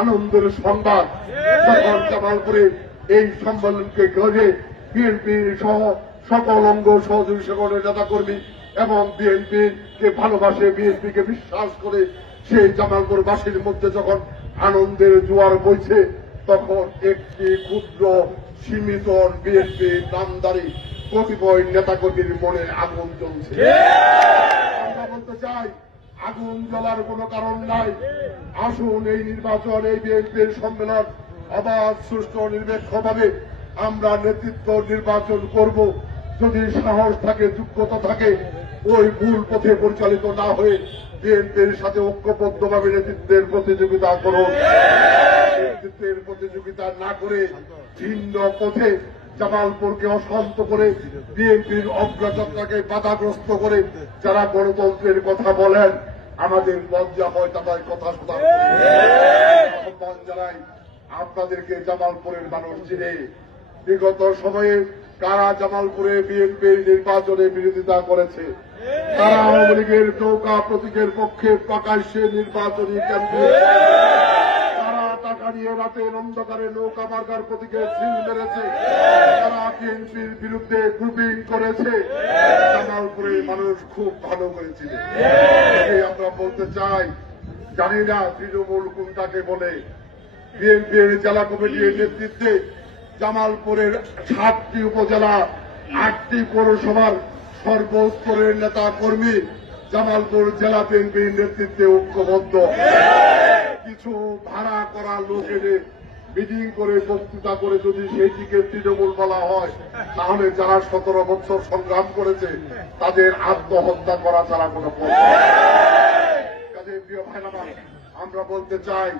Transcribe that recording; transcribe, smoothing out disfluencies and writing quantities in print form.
আনন্দের সংবাদ যখন জামালপুরে এই সম্মেলনকে ঘিরে বিএনপি সহ সকল অঙ্গ সহযোগী সংগঠনের নেতাকর্মী এবং বিএনপি কে ভালোবাসে, বিএনপি কে বিশ্বাস করে সেই জামালপুরবাসীর মধ্যে যখন আনন্দের জোয়ার বইছে, তখন একটি ক্ষুদ্র সীমিত বিএনপি নামদারি কতিপয় নেতাকর্মীর মনে আগুন জ্বলছে। আমরা বলতে চাই, আগুন জ্বলার কোনো কারণ নাই। আসুন এই নির্বাচন, এই বিএনপির সম্মেলন অবাধ, সুষ্ঠু, নিরপেক্ষভাবে আমরা নেতৃত্ব নির্বাচন করব। যদি সাহস থাকে, যোগ্যতা থাকে, ওই ভুল পথে পরিচালিত না হয়ে বিএনপির সাথে ঐক্যবদ্ধভাবে নেতৃত্বের প্রতিযোগিতা করুন। নেতৃত্বের প্রতিযোগিতা না করে ভিন্ন পথে জামালপুরকে অশান্ত করে বিএনপির অগ্রযাত্রাকে বাধাগ্রস্ত করে যারা গণতন্ত্রের কথা বলেন, আমাদের লজ্জা হয় তাদের কথা শোনা। আহ্বান জানাই আপনাদেরকে, জামালপুরের মানুষ চিনে বিগত সময়ে কারা জামালপুরে বিএনপির নির্বাচনে বিরোধিতা করেছে, তারা আওয়ামী লীগের নৌকা প্রতীকের পক্ষে প্রকাশ্যে নির্বাচনী ক্যাম্পে তারা টাকা নিয়ে রাতের অন্ধকারে নৌকা মার্কার প্রতীকে সিল মেরেছে, তারা বিএনপির বিরুদ্ধে গ্রুপিং করেছে। জামালপুরের মানুষ খুব ভালো করেছিল। আমরা বলতে চাই, জানি না তৃণমূল কোনটাকে বলে। বিএনপির জেলা কমিটির নেতৃত্বে জামালপুরের 7টি উপজেলা, 8টি পৌরসভার সর্বস্তরের নেতা কর্মী জামালপুর জেলা বিএনপির নেতৃত্বে ঐক্যবদ্ধ। কিছু ভাড়া করা লোক এনে মিটিং করে বক্তৃতা করে যদি সেইটিকে তৃণমূল বলা হয়, তাহলে যারা 17 বছর সংগ্রাম করেছে তাদের আত্মহত্যা করা ছাড়া কোনো পথ নেই। কাজে প্রিয় ভাইরা, আমরা বলতে চাই,